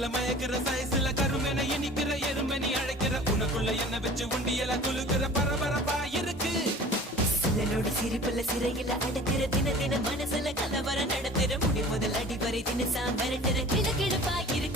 வயசுல மயக்கிற சயசுல கருமென இனிக்கிற எருமணி அழைக்கிற உனக்குள்ள என்ன வச்சு உண்டியல குலுக்கிற பரபரப்பா இருக்கு சிலனோடு சிரிப்புல சிறையில அடக்கிற தின தின மனசுல கலவரம் நடத்துற முடி முதல் அடிவரை தினசா மிரட்டுற கிழக்கிழப்பா இருக்கு